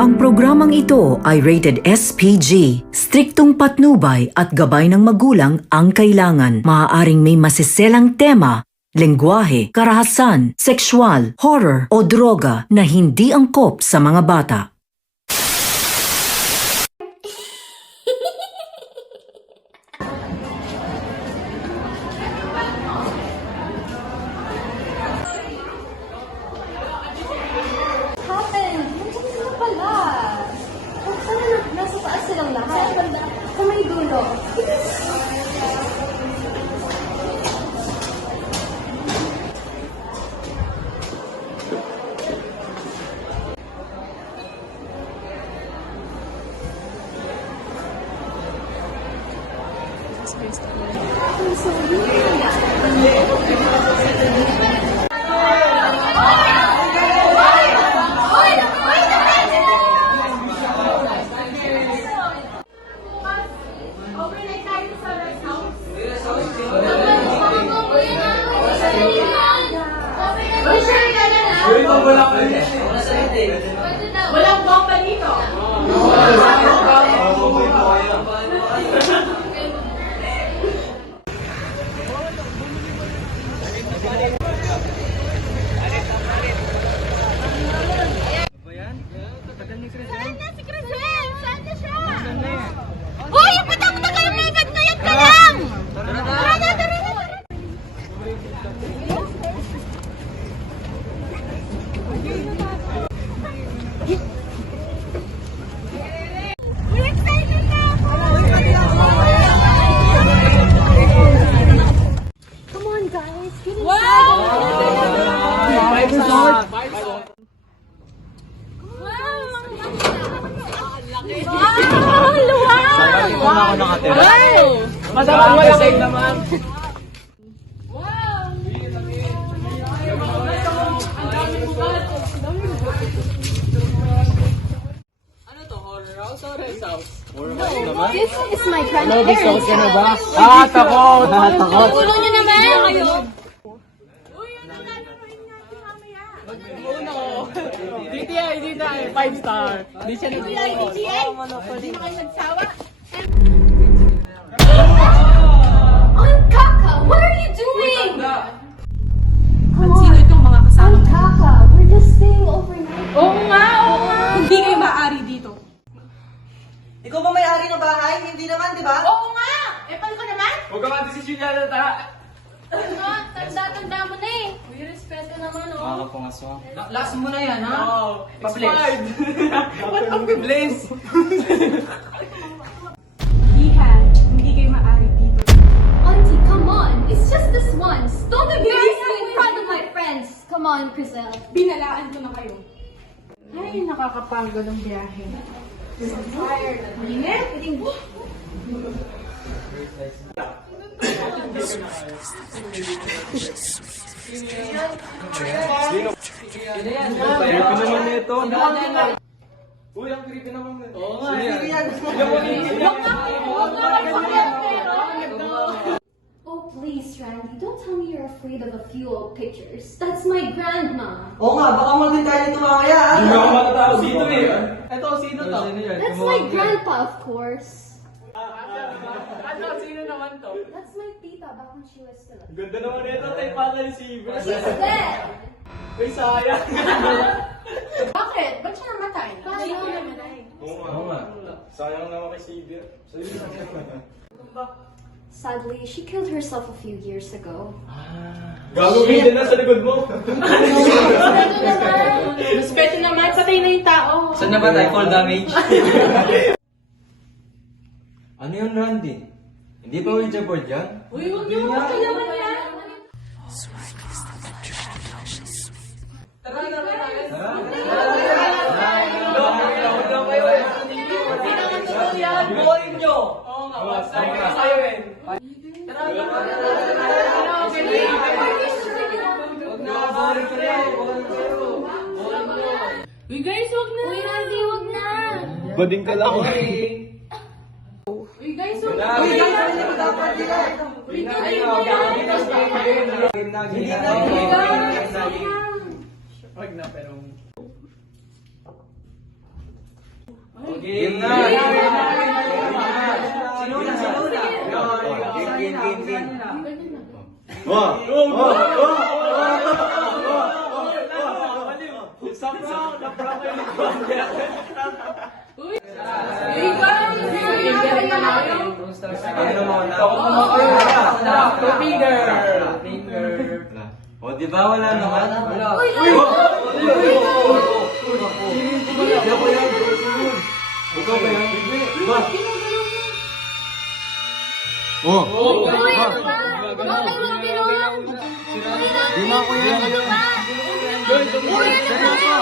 Ang programang ito ay rated SPG. Striktong patnubay at gabay ng magulang ang kailangan. Maaaring may masiselang tema, lengguwahe, karahasan, sexual, horror o droga na hindi angkop sa mga bata. Nasa taas silang lahat. Sa may dulo. I'm Walang bomba dito. Saan na si Crisel? Saan na siya? Uy! Patang na kayo may event ngayon ka lang! Tara na! We're excited na ako! Come on guys! Wow! Wow! Luwag! Ako nakatira. Masarap mo lang naman. Ano to? Horror house or rest house? This is my grandparents' house. Takot! Takot! Ulo nyo naman! DTI, 5 star. Di siya DTI! Hindi na kayo nagsawa? Ang kaka! What are you doing? Come on! itong mga kasama Ang kaka! We're just staying overnight. Oo nga! Hindi kayo maaari dito. Ikaw ba may-ari ng bahay? Hindi naman, di ba? Oo nga! Epal ko naman! Huwag ka mag-desisyon yan, tara! Tanda mo na eh. May respeto naman oh. Makapungaswa. Last mo na yan, ha? Oh, Pa-bless. Ba't ang biblis? Ihan, hindi kayo maaari dito. Auntie, come on. It's just this once. Don't embarrass me in front of my friends. Come on, Crisel. Binalaan ko na kayo. Ay, nakakapagod ang biyahe. Mainit? Creepy naman nito. Uy, ang creepy naman nito. Oo nga. Oh, please, Randy. Don't tell me you're afraid of a few old pictures. That's my grandma. Oo nga, baka maging tayo nito mamaya, ha? Hindi ako matatao dito eh. Ito, sino to? That's my grandpa, of course. Ano, sino naman to? That's my tita back when she was still alive. Ganda naman nito, tayo patay si Ibra. She's dead. Uy, sayang. Bakit? Ba't siya namatay? Oo nga. Sayang naman kay si Ibra. Sadly, she killed herself a few years ago. Gago, video na sa likod mo. Respeto naman, patay na yung tao. Saan na ba tayo? Fall damage? Ano yun, Randy? Hindi pa Ouija board yan? Uy, huwag niyo mo naman yan. Tara na yan. Buhayin nyo! Oo nga, basta kayo sa'yo eh. Uy guys, huwag na! Uy, Randy, wag na! Bading ka lang. Uy guys, huwag na! Uy, guys, hindi mo dapat yan! Uy guys, Wag na, pero... Game na. Sino na? Sino na? Game. O, di ba wala naman? Ikaw ba yan? Ba? Uy, ano ba? Bakit mo ginawa? Di na ako yan. Uy, ano ba?